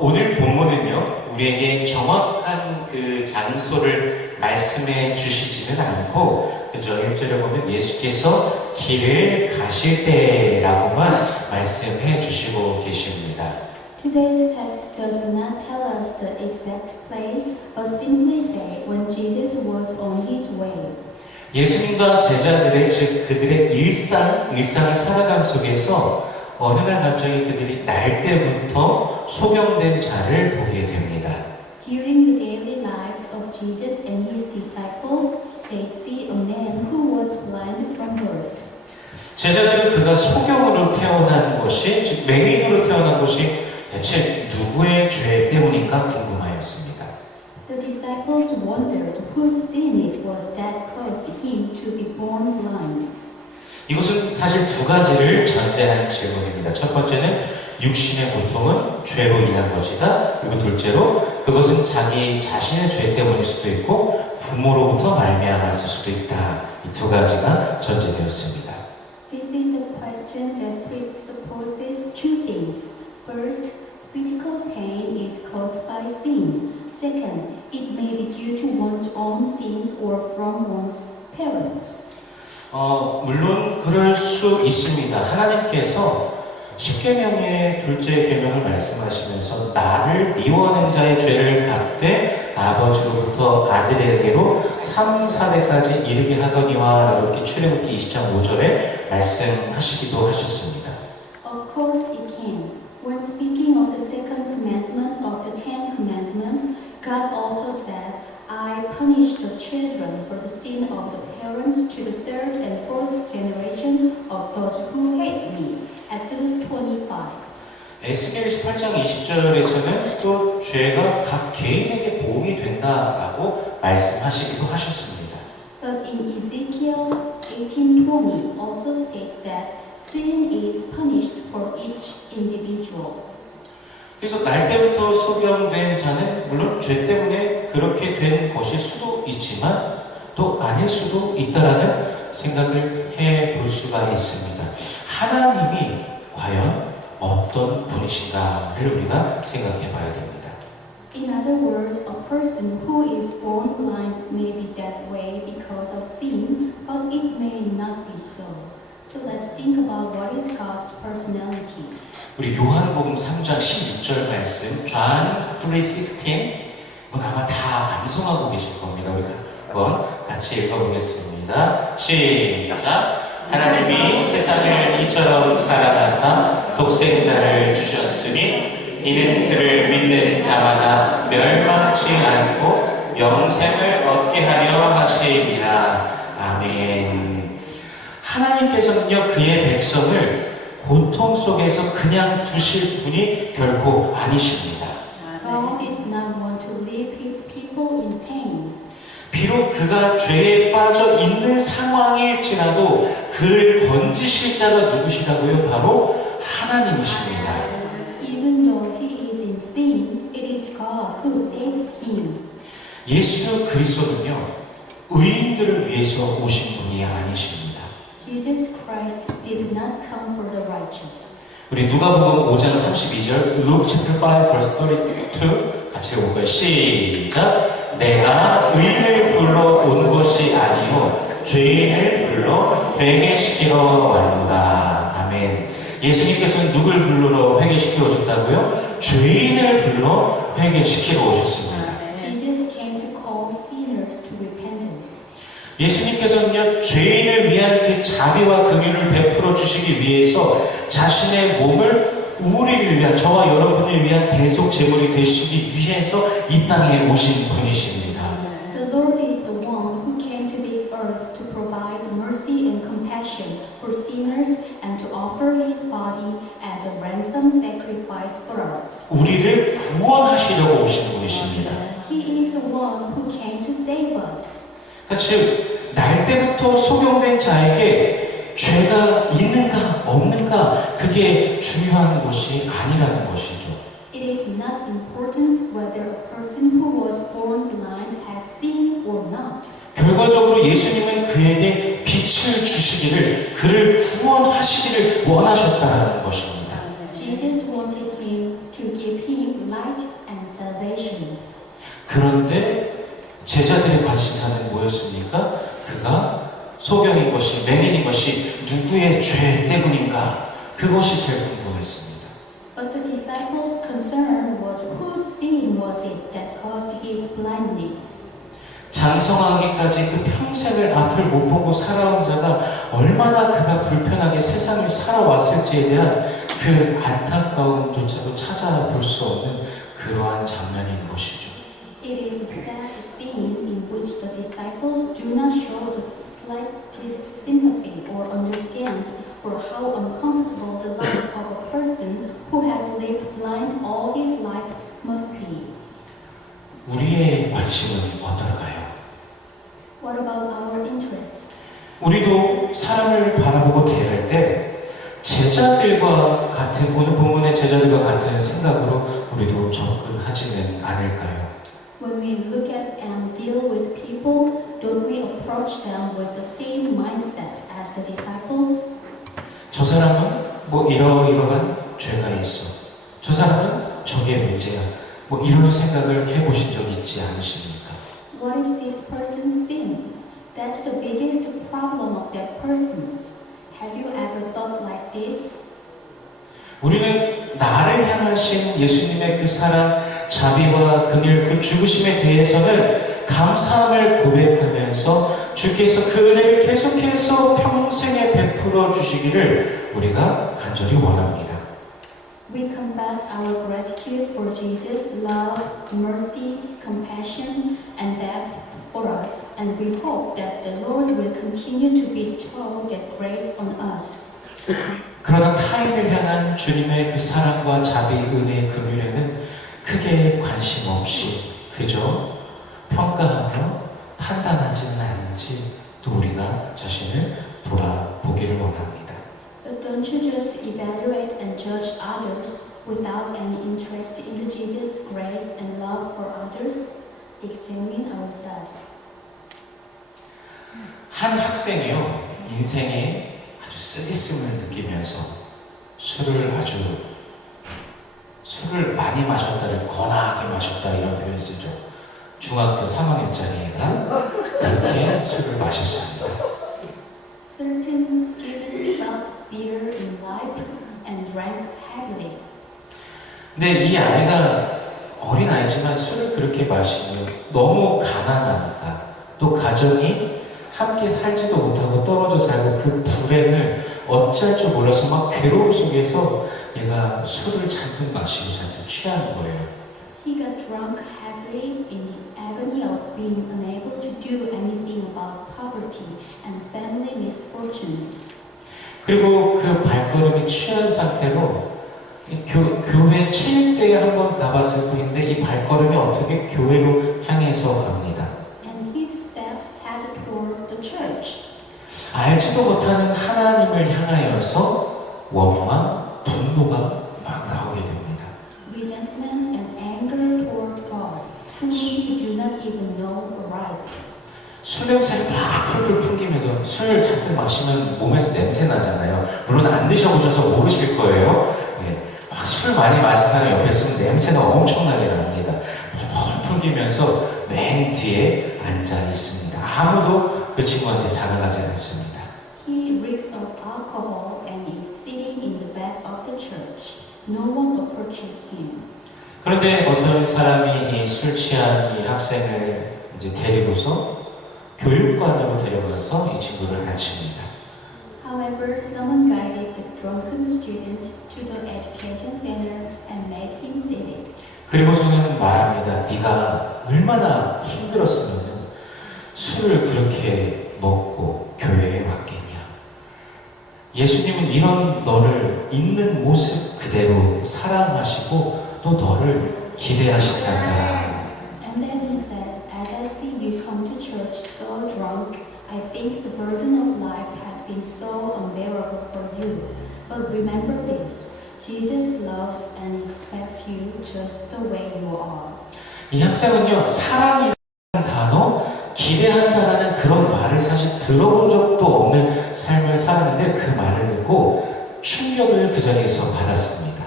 오늘 본문은요, 우리에게 정확한 그 장소를 말씀해 주시지는 않고, 그죠? 1절에 보면 예수께서 길을 가실 때라고만 말씀해 주시고 계십니다. Today's text does not tell us the exact place, but simply say when Jesus was on his way. 예수님과 제자들의, 즉 그들의 일상을 살아감 속에서 어느 날 갑자기 그들이 날 때부터 소경된 자를 보게 됩니다. During the daily lives of Jesus and his disciples, they see a man who was blind from birth. 제자들은 그가 소경으로 태어난 것이, 즉 맹인으로 태어난 것이 대체 누구의 죄 때문인가 궁금하였습니다. The disciples wondered whose sin it was that caused him to be born blind. 이것은 사실 두 가지를 전제한 질문입니다. 첫 번째는 육신의 고통은 죄로 인한 것이다. 그리고 둘째로 그것은 자기 자신의 죄 때문일 수도 있고 부모로부터 말미암았을 수도 있다. 이 두 가지가 전제되었습니다. This is a question that presupposes two things. First, physical pain is caused by sin. Second, it may be due to one's own sins or from one's parents. 물론 그럴 수 있습니다. 하나님께서 십계명의 둘째 계명을 말씀하시면서 나를 미워하는 자의 죄를 갚되 아버지로부터 아들에게로 3, 4대까지 이르게 하거니와 라고 이렇게 출애굽기 20장 5절에 말씀하시기도 하셨습니다. Of course it can. When speaking of the second commandment of the Ten Commandments, God also said, I punish the children for the sin of the parents to the third and fourth generation of those who hate me. Exodus 25. 에스겔 18장 20절에서는 또 죄가 각 개인에게 보응이 된다라고 말씀하시기도 하셨습니다. But in Ezekiel 18:20 also states that sin is punished for each individual. 그래서 날 때부터 소경된 자는 물론 죄 때문에 그렇게 된 것일 수도 있지만 또 아닐 수도 있다라는 생각을 해볼 수가 있습니다. 하나님이 과연 어떤 분이신가를 우리가 생각해 봐야 됩니다. In other words, a person who is born blind may be that way because of sin, but it may not be so. So let's think about what is God's personality. 우리 요한복음 3장 16절 말씀 John 3:16 아마 다 암송하고 계실 겁니다. 우리 한번 같이 읽어보겠습니다. 시작! 하나님이 세상을 이처럼 사랑하사 독생자를 주셨으니 이는 그를 믿는 자마다 멸망치 않고 영생을 얻게 하려 하시니라. 아멘. 하나님께서는요 그의 백성을 고통 속에서 그냥 두실 분이 결코 아니십니다. God did not want to leave his people in pain. 비록 그가 죄에 빠져 있는 상황일지라도 그를 건지실 자가 누구시라고요? 바로 하나님이십니다. Even though he is in sin, it is God who saves him. 예수 그리스도는요 의인들을 위해서 오신 분이 아니십니다. Jesus Christ did not come for the righteous. 우리 누가복음 5장 32절 Luke chapter 5 verse 32 같이 읽어볼까요? 시작! 내가 의인을 불러 온 것이 아니요 죄인을 불러 회개시키러 왔노라. 아멘. 예수님께서는 누굴 불러 회개시키러 오셨다고요? 죄인을 불러 회개시키러 오셨습니다. Jesus came to call sinners to repentance. 예수님께서는요 죄인을 위한 그 자비와 긍휼을 베풀어 주시기 위해서 자신의 몸을 우리를 위한 저와 여러분을 위한 대속 제물이 되시기 위해서 이 땅에 오신 분이십니다. The Lord is the one who came to this earth to provide mercy and compassion for sinners and to offer his body as a ransom sacrifice for us. 우리를 구원하시려고 오신 분이십니다. He is the one who came to save us. 즉, 날 때부터 소경된 자에게 죄가 있는가 없는가 그게 중요한 것이 아니라는 것이죠. It is not important whether a person who was born blind has sin or not. 결과적으로 예수님은 그에게 빛을 주시기를 그를 구원하시기를 원하셨다라는 것입니다. Jesus wanted him to give him light 그런데 제자들의 관심사는 뭐였습니까? 그가 소경인 것이, 맹인인 것이 누구의 죄 때문인가? 그것이 제일 궁금했습니다. But the disciples' concern was whose sin was it that caused his blindness. 장성하기까지 그 평생을 앞을 못 보고 살아온 자가 얼마나 그가 불편하게 세상을 살아왔을지에 대한 그 안타까움조차도 찾아볼 수 없는 그러한 장면인 것이죠. It is a sad scene in which the disciples do not show the slightest sympathy or understand for how uncomfortable the life of a person who has lived blind all his life must be. 우리의 관심은 어떨까요? What about our interests? 우리도 사람을 바라보고 대할 때 제자들과 같은, 오늘 본문의 제자들과 같은 생각으로 우리도 접근하지는 않을까요? When we look at and deal with people, don't we approach them with the same mindset as the disciples? 저 사람은 뭐 이러이러한 죄가 있어. 저 사람은 저게 문제야. 뭐 이런 생각을 해보신 적 있지 않으십니까? What is this person's sin? That's the biggest problem of that person. Have you ever thought like this? 우리는 나를 향하신 예수님의 그 사랑, 자비와 긍휼, 그 죽으심에 대해서는 감사함을 고백하면서 주께서 그 은혜를 계속해서 평생에 베풀어 주시기를 우리가 간절히 원합니다. We confess our gratitude for Jesus' love, mercy, compassion, and death for us, and we hope that the Lord will continue to bestow that grace on us. 그러나 타인을 향한 주님의 그 사랑과 자비, 은혜, 긍휼에는 크게 관심 없이 그저 평가하며 판단하지는 않는지 또 우리가 자신을 돌아보기를 원합니다. But don't you just evaluate and judge others without any interest in Jesus' grace and love for others? Examine ourselves. 한 학생이요, 인생에 아주 쓰디씀을 느끼면서 술을 많이 마셨다를 거나하게 마셨다 이런 표현 쓰죠. 중학교 3학년짜리 애가 그렇게 술을 마셨습니다. Certain students felt bitter in life and drank heavily. 근데 이 아이가 어린 아이지만 술을 그렇게 마시면 너무 가난하니까 또 가정이 함께 살지도 못하고 떨어져 살고 그 불행을 어쩔 줄 몰라서 막 괴로움 속에서 얘가 술을 잔뜩 마시고 잔뜩 취한 거예요. He got drunk heavily in the agony of being unable to do anything about poverty and family misfortune. 그리고 그 발걸음이 취한 상태로 교회 체육대회 한번 가봤을 뿐인데 이 발걸음이 어떻게 교회로 향해서 갑니다. And his steps headed toward the church. 알지도 못하는 하나님을 향하여서 원망, 분노가 막 나오게 됩니다. Resentment and anger toward God, whom he do not even know arises. 술 냄새를 막 풀풀 풍기면서 술 잔뜩 마시면 몸에서 냄새 나잖아요. 물론 안 드셔보셔서 모르실 거예요. 막 술 많이 마신 사람 옆에 있으면 냄새가 엄청나게 납니다. 풀풀 풍기면서 맨 뒤에 앉아 있습니다. 아무도 그 친구한테 다가가지 않습니다. He reeks of alcohol and is sitting in the back of the church. No one approaches him. 그런데 어떤 사람이 이 술 취한 이 학생을 이제 데리고서 교육관으로 데려가서 이 친구를 가르칩니다. However, someone guided the drunken student to the education center and made him sit. 그리고서는 말합니다. 네가 얼마나 힘들었으면 술을 그렇게 먹고 교회에 왔겠냐. 예수님은 이런 너를 있는 모습 그대로 사랑하시고 또 너를 기대하신단다. And then he said, as I see you come to church so drunk, I think the burden of life had been so unbearable for you. But remember this, Jesus loves and expects you just the way you are. 이 학생은요, 사랑이라는 단어, 기대한다라는 그런 말을 사실 들어본 적도 없는 삶을 살았는데 그 말을 듣고 충격을 그 자리에서 받았습니다.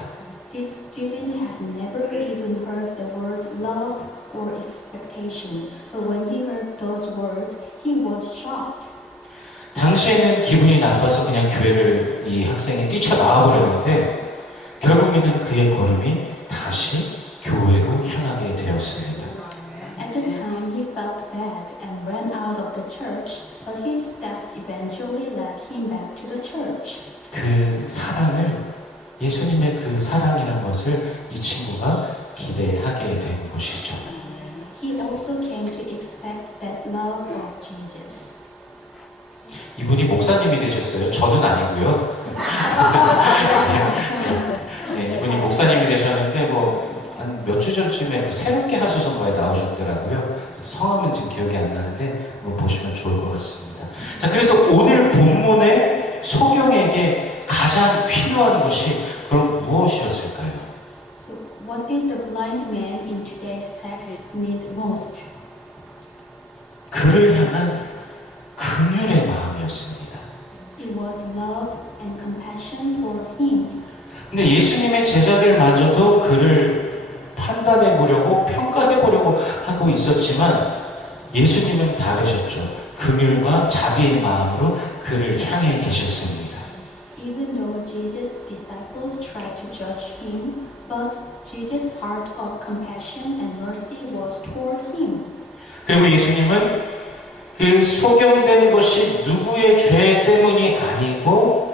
This student had never even heard the word love or expectation. 당시에는 기분이 나빠서 그냥 교회를 이 학생이 뛰쳐나와 버렸는데 결국에는 그의 걸음이 다시 교회로 향하게 되었습니다. At the time, he felt bad and ran out of the church, but his steps eventually led him back to the church. 그 사랑을, 예수님의 그 사랑이라는 것을 이 친구가 기대하게 된 것이죠. He also came to expect that love of Jesus. 이분이 목사님이 되셨어요. 저는 아니고요. 네, 이분이 목사님이 되셨는데 뭐 한 몇 주 전쯤에 그 새롭게 하소서가에 나오셨더라고요. 성함은 지금 기억이 안 나는데 뭐 보시면 좋을 것 같습니다. 자, 그래서 오늘 본문의 소경에게 가장 필요한 것이 그럼 무엇이었을까요? So, what did the blind man in today's text need most? 그를 향한 긍휼의 마음이었습니다. It was love and compassion for him. 근데 예수님의 제자들마저도 그를 판단해 보려고 평가해 보려고 하고 있었지만 예수님은 다르셨죠. 긍휼과 자비의 마음으로 그를 향해 계셨습니다. Even though Jesus' disciples tried to judge him, but Jesus' heart of compassion and mercy was toward him. 그리고 예수님은 그 소경된 것이 누구의 죄 때문이 아니고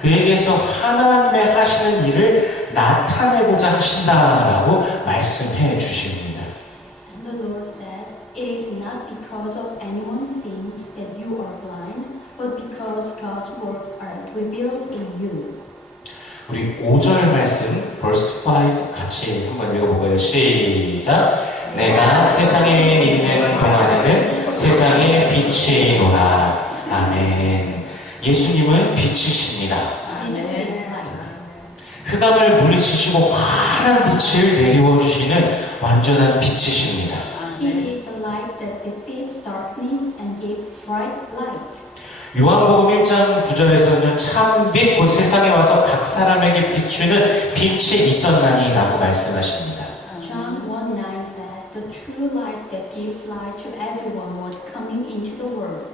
그에게서 하나님의 하시는 일을 나타내고자 하신다라고 말씀해 주십니다. And the Lord said, "It is not because of anyone's sin that you are blind, but because God's works are revealed in you." 우리 5절 말씀, verse 5 같이 한번 읽어볼까요? 시작! 내가 세상에 있는 동안에는 세상의 빛이노라. 아멘. 예수님은 빛이십니다. Jesus is light. 흑암을 물리치시고 환한 빛을 내리워 주시는 완전한 빛이십니다. He is the light that defeats darkness and gives bright light. 요한복음 1장 9절에서는 참빛 곧 세상에 와서 각 사람에게 비추는 빛이 있었나니 라고 말씀하십니다. John 1:9 says, "The true light that gives light to everyone was coming into the world."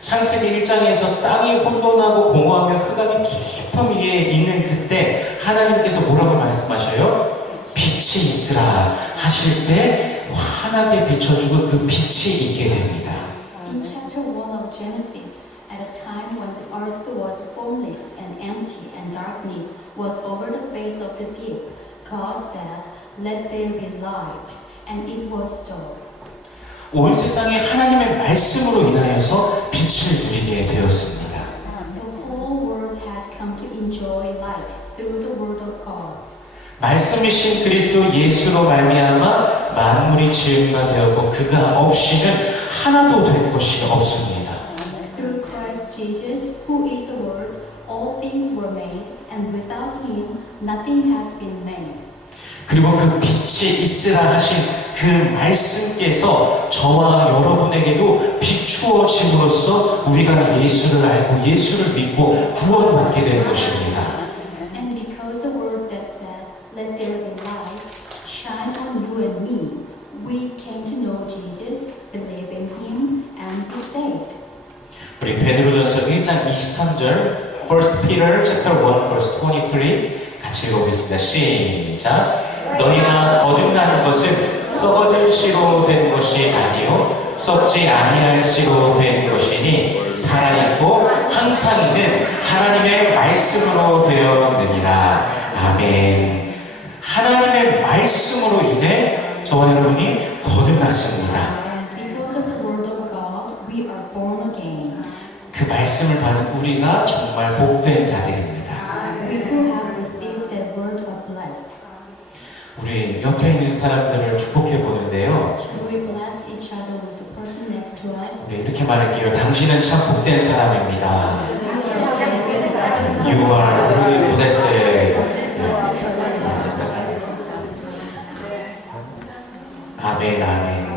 창세기 1장에서 땅이 혼돈하고 공허하며 흑암이 깊은 위에 있는 그때 하나님께서 뭐라고 말씀하셔요? 빛이 있으라 하실 때 환하게 비춰주고 그 빛이 있게 됩니다. In chapter 1 of Genesis, at a time when the earth was formless and empty and darkness was over the face of the deep, God said, "Let there be light," and it was so. 온 세상이 하나님의 말씀으로 인하여서 빛을 누리게 되었습니다. The whole world has come to enjoy light through the word of God. 말씀이신 그리스도 예수로 말미암아 만물이 지은 바 되었고 그가 없이는 하나도 된 것이 없습니다. Through Christ Jesus, who is the Word, all things were made, and without him nothing has been made. 그리고 그 빛이 있으라 하신 그 말씀께서 저와 여러분에게도 비추어짐으로써 우리가 예수를 알고 예수를 믿고 구원받게 되는 것입니다. And because the word that said, "Let there be light," shine on you and me, we came to know Jesus, believe in him, and be saved. 우리 베드로전서 1장 23절 1 Peter chapter 1 verse 23 같이 읽어보겠습니다. 시작! 너희가 거듭나는 것은 썩어질 씨로 된 것이 아니요 썩지 아니할 씨로 된 것이니 살아있고 항상 있는 하나님의 말씀으로 되었느니라. 아멘. 하나님의 말씀으로 인해 저와 여러분이 거듭났습니다. Because of the word of God, we are born again. 그 말씀을 받은 우리가 정말 복된 자들입니다. We who have received that word are blessed. 우리 옆에 있는 사람들을 축복해 보는데요. We bless each other with the person next to us. 네, 이렇게 말할게요. 당신은 참 복된 사람입니다. You are really blessed. 아멘, 아멘.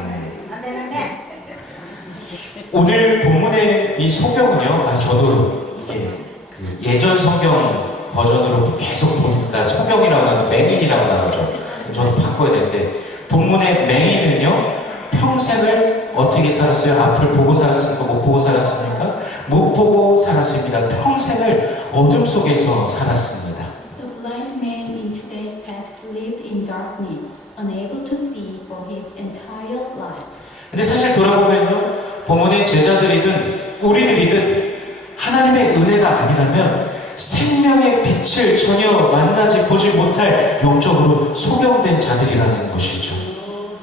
오늘 본문의 이 성경은요, 저도 이게 그 예전 성경 버전으로 계속 보니까 성경이라고 나오고 맹인이라고 나오죠. 저도 바꿔야 되는데 본문의 맹인은요, 평생을 어떻게 살았어요? 앞을 보고 살았습니까? 못 보고 살았습니까? 못 보고 살았습니다. 평생을 어둠 속에서 살았습니다. The blind man in today's text lived in darkness, unable to see for his entire life. 근데 사실 돌아보면요, 본문의 제자들이든 우리들이든 하나님의 은혜가 아니라면 생명의 빛을 전혀 만나지 보지 못할 영적으로 소경된 자들이라는 것이죠.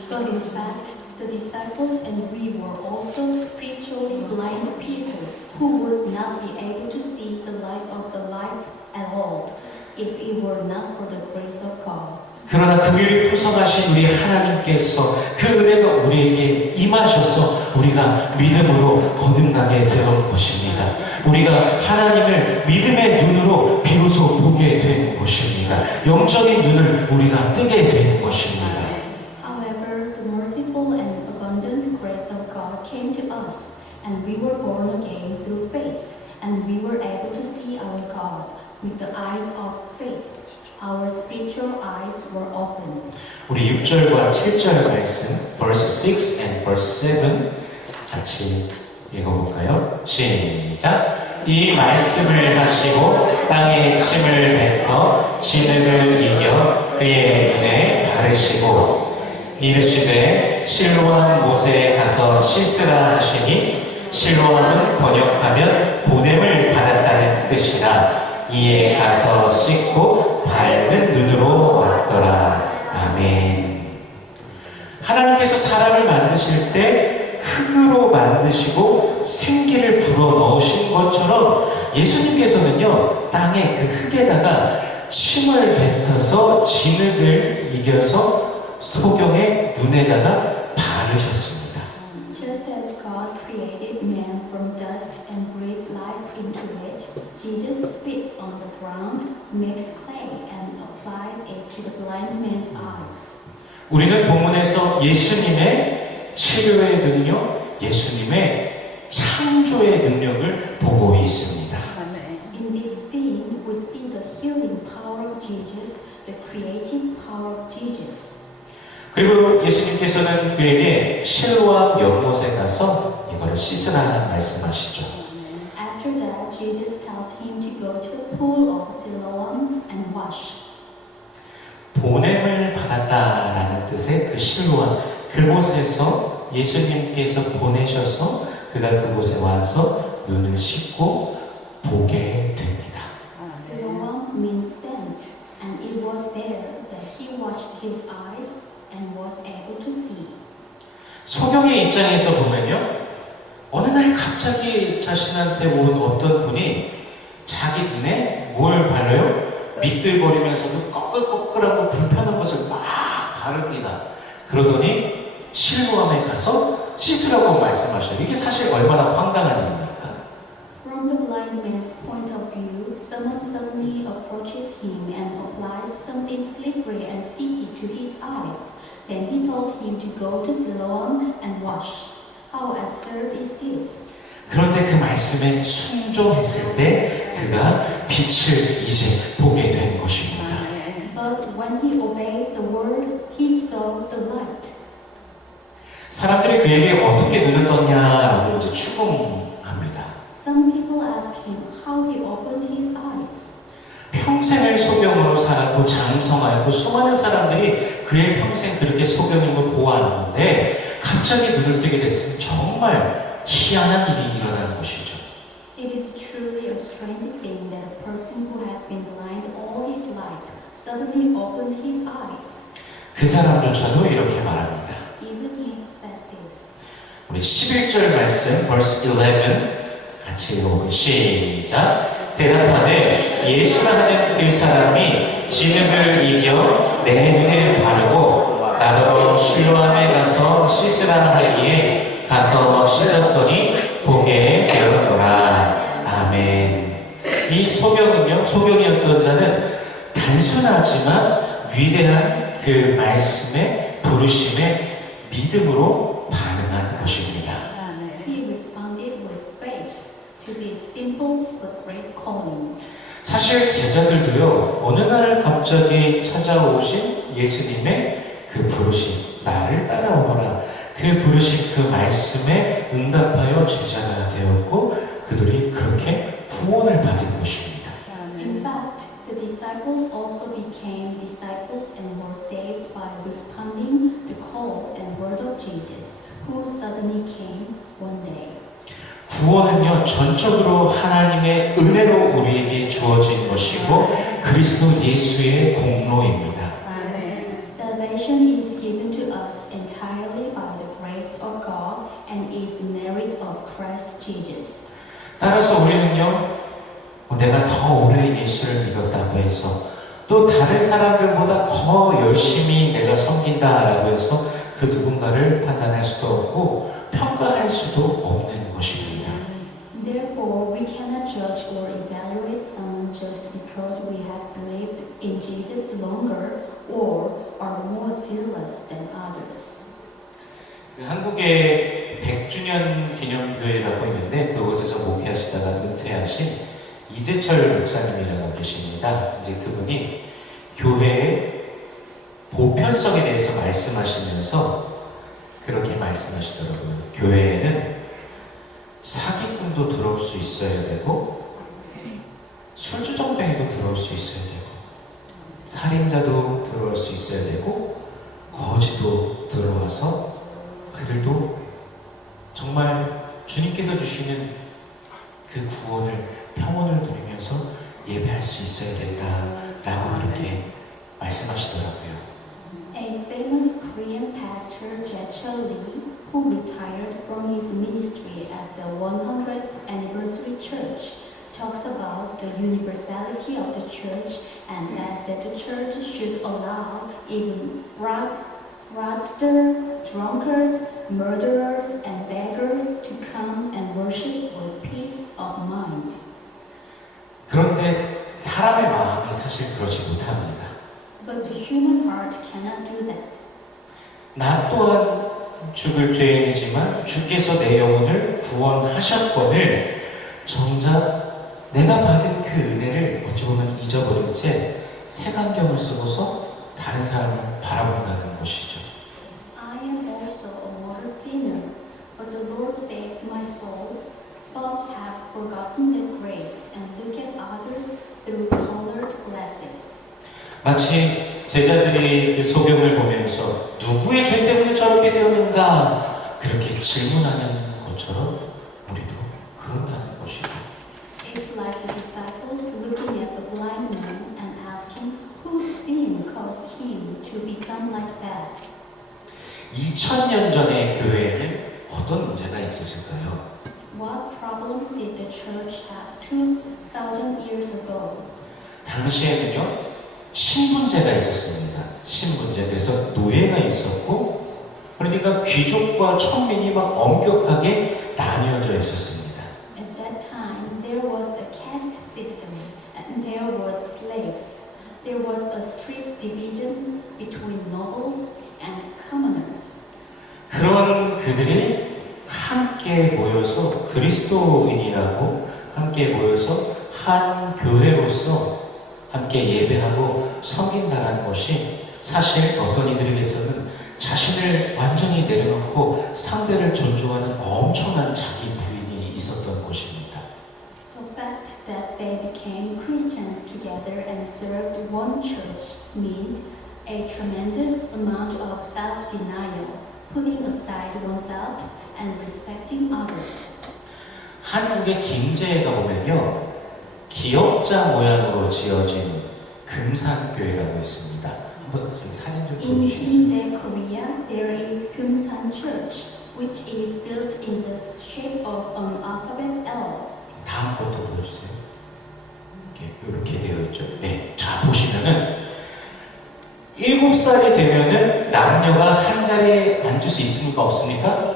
But in fact, the disciples and we were also spiritually blind people who would not be able to see the light of the life at all if it were not for the grace of God. 그러나 긍휼이 풍성하신 우리 하나님께서 그 은혜가 우리에게 임하셔서 우리가 믿음으로 거듭나게 되는 것입니다. 우리가 하나님을 믿음의 눈으로 비로소 보게 된 것입니다. 영적인 눈을 우리가 뜨게 된 것입니다. However, the merciful and abundant grace of God came to us, and we were born again through faith, and we were able to see our God with the eyes of faith. Our spiritual eyes were opened. 우리 6절과 7절 말씀, verse 6 and verse 7 같이 읽어볼까요? 시작! 이 말씀을 하시고 땅에 침을 뱉어 진흙을 이겨 그의 눈에 바르시고 이르시되 실로암 못에 가서 씻으라 하시니 실로암은 번역하면 보냄을 받았다는 뜻이라. 이에 가서 씻고 밝은 눈으로 왔더라. 아멘. 하나님께서 사람을 만드실 때 흙으로 만드시고 생기를 불어넣으신 것처럼 예수님께서는요, 땅의 그 흙에다가 침을 뱉어서 진흙을 이겨서 소경의 눈에다가 바르셨습니다. Just as God created man from dust and breathed life into it, Jesus spits on the ground, makes clay, and applies it to the blind man's eyes. 우리는 본문에서 예수님의 치료의 능력, 예수님의 창조의 능력을 보고 있습니다. In this scene, we see the healing power of Jesus, the creative power of Jesus. 그리고 예수님께서는 그에게 실로암 연못에 가서 이걸 씻으라 말씀하시죠. After that, Jesus tells him to go to the pool of Siloam and wash. 보냄을 받았다라는 뜻의 그 실로암, 그곳에서 예수님께서 보내셔서 그가 그곳에 와서 눈을 씻고 보게 됩니다. Siloam means sent, and it was there that he washed his eyes and was able to see. 소경의 입장에서 보면요, 어느 날 갑자기 자신한테 온 어떤 분이 자기 눈에 뭘 바르요? 미끌거리면서도 꺼끌꺼끌하고 불편한 것을 막 바릅니다. 그러더니 실로암에 가서 씻으라고 말씀하셔요. 이게 사실 얼마나 황당한 일입니까? From the blind man's point of view, someone suddenly approaches him and applies something slippery and sticky to his eyes. Then he told him to go to Siloam and wash. How absurd is this? 그런데 그 말씀에 순종했을 때 그가 빛을 이제 보게 된 것입니다. But when he obeyed the word, he saw the light. 사람들이 그에게 어떻게 눈을 떴냐라고 이제 추궁합니다. Some people ask him how he opened his eyes. 평생을 소경으로 살았고 장성하고 수많은 사람들이 그의 평생 그렇게 소경임을 보았는데 갑자기 눈을 뜨게 됐으면 정말 희한한 일이 일어나는 것이죠. It is truly a strange thing that a person who had been blind all his life suddenly opened his eyes. 그 사람조차도 이렇게 말합니다. Even he said this. 우리 11절 말씀, verse 11 같이 읽어보고 시작. 대답하되 예수라 하는 그 사람이 진흙을 이겨 내 눈에 바르고 나더러 실로암에 가서 씻으라 하기에 가서 씻었더니 보게 되었더라. 아멘. 이 소경은요, 소경이었던 자는 단순하지만 위대한 그 말씀의 부르심에 믿음으로 반응한 것입니다. He responded with faith to this simple but great calling. 사실 제자들도요, 어느 날 갑자기 찾아오신 예수님의 그 부르심, 나를 따라오너라. 그 부르심, 그 말씀에 응답하여 제자가 되었고, 그들이 그렇게 구원을 받은 것입니다. In fact, the disciples also became disciples and were saved by responding the call and word of Jesus, who suddenly came one day. 구원은요, 전적으로 하나님의 은혜로 우리에게 주어진 것이고 그리스도 예수의 공로입니다. Salvation is given to us entirely by the grace of God and is the merit of Christ Jesus. 따라서 우리는요, 내가 더 오래 예수를 믿었다고 해서 또 다른 사람들보다 더 열심히 내가 섬긴다라고 해서 그 누군가를 판단할 수도 없고 평가할 수도 없는 것입니다. Therefore, we cannot judge or evaluate someone just because we have believed in Jesus longer or are more zealous than others. 한국의 100주년 기념교회라고 있는데 그곳에서 목회하시다가 은퇴하신 이재철 목사님이라고 계십니다. 이제 그분이 교회의 보편성에 대해서 말씀하시면서 그렇게 말씀하시더라고요. 교회에는 사기꾼도 들어올 수 있어야 되고 술주정뱅이도 들어올 수 있어야 되고 살인자도 들어올 수 있어야 되고 거지도 들어와서 그들도 정말 주님께서 주시는 그 구원을 평온을 누리면서 예배할 수 있어야 된다라고 그렇게 말씀하시더라고요. A famous Korean pastor, Jaechul Lee, who retired from his ministry at the 100th anniversary church, talks about the universality of the church and says that the church should allow even fraudster, drunkards, murderers, and beggars to come and worship with peace of mind. 그런데 사람의 마음이 사실 그렇지 못합니다. But the human heart cannot do that. 나 또한 죽을 죄인이지만 주께서 내 영혼을 구원하셨거늘 정작 내가 받은 그 은혜를 어찌 보면 잊어버린 채 색안경을 쓰고서 다른 사람을 바라본다는 것이죠. I am also a mortal sinner, but the Lord saved my soul, but have forgotten that grace and look at others through colored glasses. 마치 제자들이 그 소경을 보면서 누구의 죄 때문에 저렇게 되었는가 그렇게 질문하는 것처럼 우리도 그런다는 것이죠. It's like the disciples looking at the blind man and asking whose sin caused him to become like that. 2000년 전의 교회에는 어떤 문제가 있었을까요? What problems did the church have 2,000 years ago? 당시에는요, 신분제가 있었습니다. 신분제. 그래서 노예가 있었고, 그러니까 귀족과 천민이 막 엄격하게 나뉘어져 있었습니다. At that time, there was a caste system and there was slaves. There was a strict division between nobles and commoners. 그런 그들이 함께 모여서 그리스도인이라고 함께 모여서 한 교회로서 함께 예배하고 섬긴다는 것이 사실 어떤 이들에게서는 자신을 완전히 내려놓고 상대를 존중하는 엄청난 자기 부인이 있었던 것입니다. The fact that they became Christians together and served one church meant a tremendous amount of self-denial, putting aside oneself and respecting others. 한국의 김제에 가보면요, 기역자 모양으로 지어진 금산교회라고 있습니다. 한번 사진 좀 In 보여주시겠어요? Kimje, Korea, there is Kumsan Church, which is built in the shape of an alphabet L. 다음 것도 보여주세요. 이렇게 되어 있죠. 네, 자 보시면은 7살이 되면은 남녀가 한 자리에 앉을 수 있습니까? 없습니까?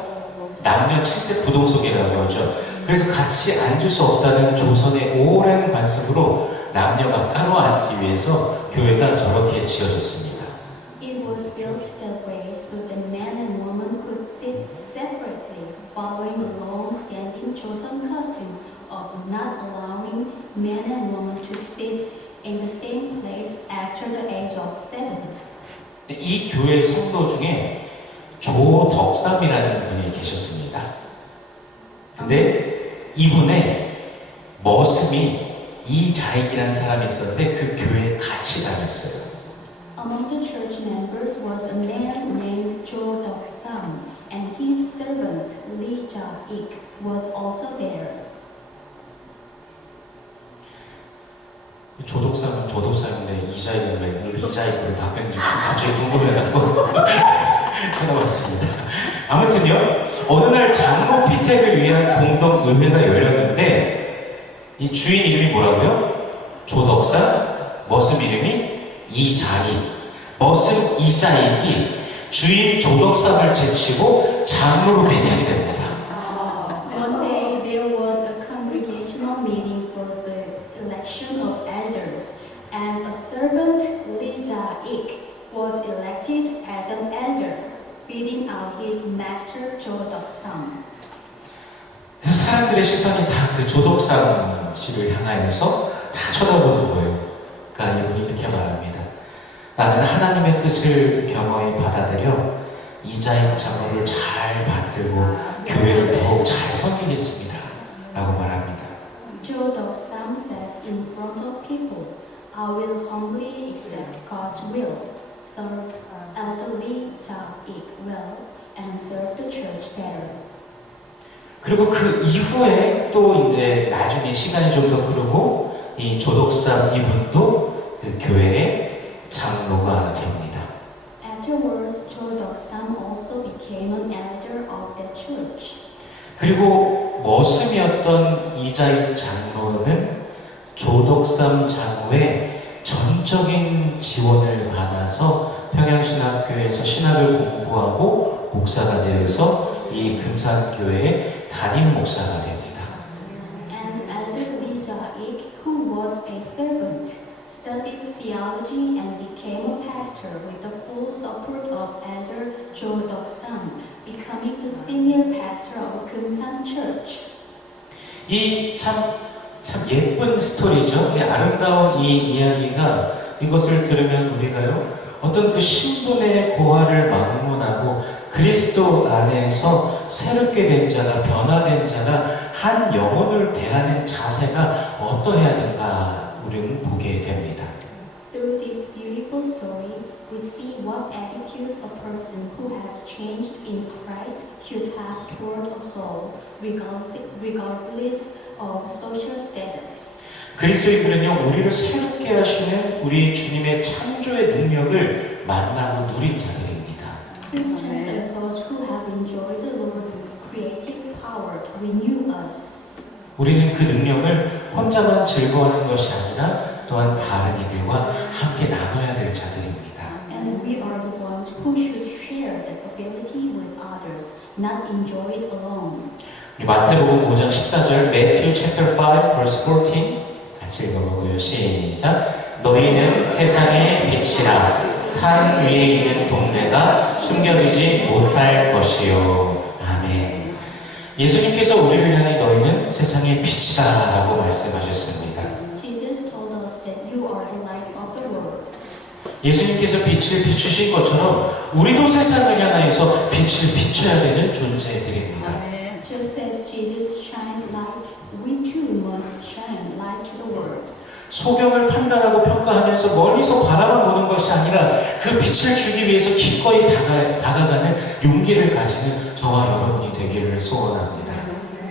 남녀 7세 부동석이라고 하죠. 그래서 같이 앉을 수 없다는 조선의 오랜 관습으로 남녀가 따로 앉기 위해서 교회가 저렇게 지어졌습니다. It was built that way so that man and woman could sit separately, following the long-standing Joseon custom of not allowing man and woman to sit in the same place after the age of 7. 이 교회 성도 중에 조덕삼이라는 분이 계셨습니다. 근데 이분의 머슴이 이자익이라는 사람이 있었는데 그 교회에 같이 다녔어요. Among the church members was a man named Jo Dok-sam, and his servant Lee Ja-ik was also there. 조독삼은 조독삼인데 이자익은 왜 이자익으로 바뀌었는지 갑자기 궁금해갖고 찾아봤습니다. 아무튼요, 어느 날 장로 피택을 위한 공동 의회가 열렸는데 이 주인 이름이 뭐라고요? 조덕삼, 머슴 이름이 이자익. 머슴 이자익이 주인 조덕삼을 제치고 장로로 피택이 됩니다. One day there was a congregational meeting for the election of elders, and a servant Lee Ja-ik was elected as an elder, beating out his master Jo Dok-sam. 그래서 사람들의 시선이 다 그 조덕삼 씨를 향하여서 다 쳐다보는 거예요. 그러니까 이분이 이렇게 말합니다. 나는 하나님의 뜻을 겸허히 받아들여 이자익 장로를 잘 받들고 교회를 더욱 잘 섬기겠습니다. 라고 말합니다. Jo Dok-sam says in front of people, I will humbly accept God's will, serve Elder Lee Ja-ik well, and serve the church better. 그리고 그 이후에 또 이제 나중에 시간이 좀 더 흐르고 이 조덕삼 이분도 그 교회의 장로가 됩니다. Afterwards, Jo Dok-sam also became an elder of that church. 그리고 머슴이었던 이자익 장로는 조덕삼 장로의 전적인 지원을 받아서 평양신학교에서 신학을 공부하고 목사가 되어서 이 금산교회의 담임 목사가 됩니다. And Elder Lee Ja-ik, who was a servant, studied theology and became a pastor with the full support of Elder Jo Dok-sam, becoming the senior pastor of Kumsan Church. 이 참 예쁜 스토리죠. 이 아름다운 이 이야기가 이것을 들으면 우리가요 어떤 그 신분의 고하를 막론하고 그리스도 안에서 새롭게 된 자가 변화된 자가 한 영혼을 대하는 자세가 어떠해야 될까 우리는 보게 됩니다. Through this beautiful story, we see what attitude a person who has changed in Christ should have toward a soul, regardless of social status. 그리스도인들은요 우리를 새롭게 하시는 우리 주님의 창조의 능력을 만나고 누린 자들입니다. Christians are those who have enjoyed the Lord's creative power to renew us. 우리는 그 능력을 혼자만 즐거워하는 것이 아니라 또한 다른 이들과 함께 나눠야 될 자들입니다. And we are the ones who should share that ability with others, not enjoy it alone. 마태복음 5장 14절 Matthew chapter 5 verse 14 같이 읽어보고요. 시작. 너희는 세상의 빛이라 산 위에 있는 동네가 숨겨지지 못할 것이요. 아멘. 예수님께서 우리를 향해 너희는 세상의 빛이다 라고 말씀하셨습니다. Jesus told us that you are the light of the world. 예수님께서 빛을 비추신 것처럼 우리도 세상을 향하여서 빛을 비춰야 되는 존재들입니다. Just as Jesus shined light, we too must shine light to the world. 소경을 판단하고 평가하면서 멀리서 바라만 보는 것이 아니라 그 빛을 주기 위해서 기꺼이 다가가는 용기를 가지는 저와 여러분이 되기를 소원합니다.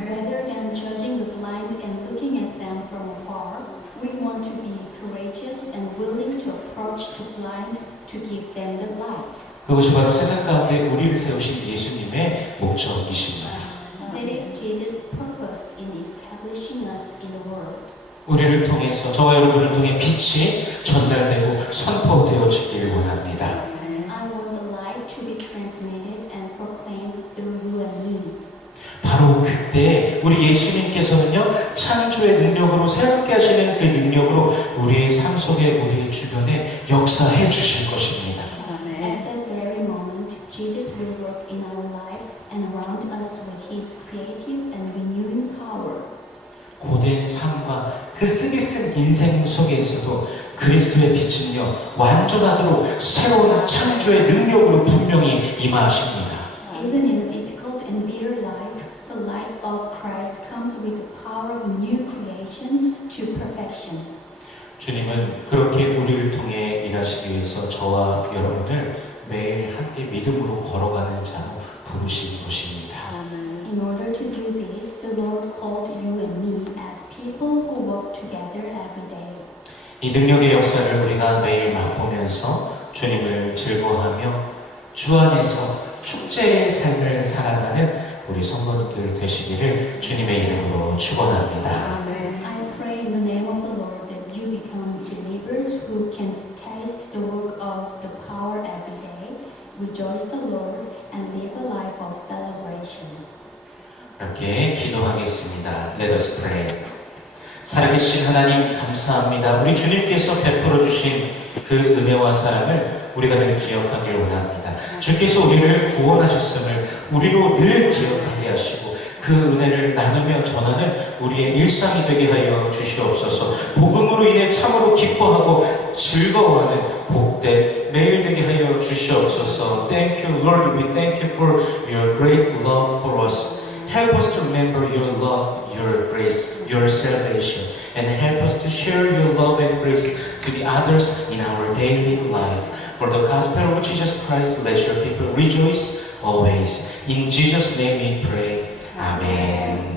Rather than judging the blind and looking at them from afar, we want to be courageous and willing to approach the blind to give them the light. 그것이 바로 세상 가운데 우리를 세우신 예수님의 목적이십니다. That is Jesus' purpose in establishing us in the world. 우리를 통해서 저와 여러분을 통해 빛이 전달되고 선포되어지기를 원합니다. I want the light to be transmitted and proclaimed through you and me. 바로 그때 우리 예수님께서는요 창조의 능력으로 새롭게 하시는 그 능력으로 우리의 삶 속에 우리의 주변에 역사해 주실 것입니다. At that very moment, Jesus will work in our lives and around us with His creative and renewing power. 고된 삶과 그 쓰기 쓴 인생 속에서도 그리스도의 빛은요 완전하도록 새로운 창조의 능력으로 분명히 임하십니다. Even in a difficult and bitter life, the light of Christ comes with the power of new creation 주님은 그렇게 우리를 통해 일하시기 위해서 저와 여러분을 매일 함께 믿음으로 걸어가는 자로 부르신 것입니다. In order to do this, the Lord called you and me as people who work together every day. 이 능력의 역사를 우리가 매일 맛보면서 주님을 즐거워하며 주 안에서 축제의 삶을 살아가는 우리 성도들 되시기를 주님의 이름으로 축원합니다. I pray in the name of the Lord that you become believers who can taste the work of the power every day, rejoice the Lord, and live a life of celebration. 이렇게 기도하겠습니다. Let us pray. 살아계신 하나님 감사합니다. 우리 주님께서 베풀어 주신 그 은혜와 사랑을 우리가 늘 기억하길 원합니다. 주께서 우리를 구원하셨음을 우리로 늘 기억하게 하시고 그 은혜를 나누며 전하는 우리의 일상이 되게 하여 주시옵소서. 복음으로 인해 참으로 기뻐하고 즐거워하는 복된 매일 되게 하여 주시옵소서. Thank you, Lord. We thank you for your great love for us. Help us to remember your love, your grace, your salvation, and help us to share your love and grace to the others in our daily life. For the gospel of Jesus Christ, let your people rejoice always. In Jesus' name we pray. Amen.